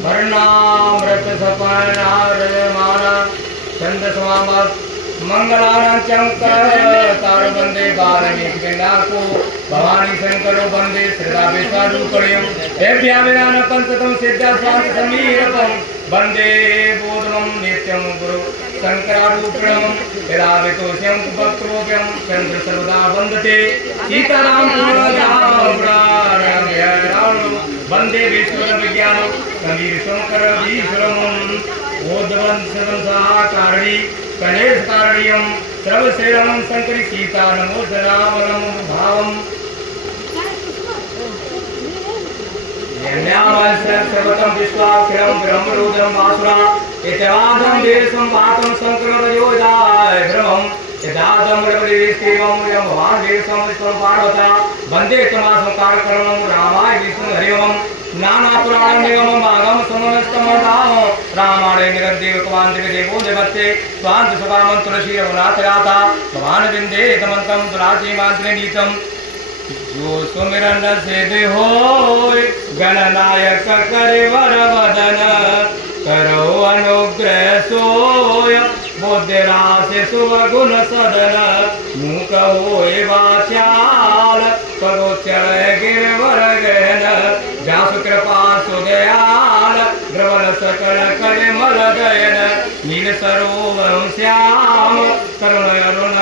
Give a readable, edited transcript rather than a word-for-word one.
वर्णामृत सपनारमाना चंद समामत मंगलानां चंकर तार बंदे बारणी को भवानी शंकरो बंदे श्रद्धा विश्वादु कड़ियम एभ्या विरान पंचतम सिद्धा शांत समीरपम बंदे बोधमं नित्यं गुरु शंकरारूपिणम यदावितोष्यं भक्तोप्यं चंद्र सर्वदा वंदते सीताराम वंदे विष्णु विज्ञान समीर शंकर ईश्वरम ओदवंशवंशाकारणी गणेश कारणीयम सर्वश्रेयम शंकरी सीता नमो रावणम भावम सर्वतम विश्वाक्षरम ब्रह्मरुद्रम वासुरा इत्यादम देशम वातम शंकरयोदाय ब्रह्मम यदादम रवलिस्तेवम यम भगवान देशम विश्वम पार्वता वंदे तमासम कार्यक्रमम रामाय विष्णु हरिओम नाना पुराण निगम आगम समस्तमदाम रामायण निगदेव कवान देवो देवते स्वांत सुकामं तुलसी रघुनाथ गाथा भगवान विंदे तमंतम तुलासी मांत्रे नीतम जो सुमिरन सिद्ध होय गणनायक करे वर वदन करो अनुग्रह सोय बुद्धि राशि शुभ गुण सदन मुख होय वाचाल पगोचर गिरवर गहन जासु कृपा सुदयाल द्रवल सकल कलिमल दयन नील सरोवर श्याम करुण अरुण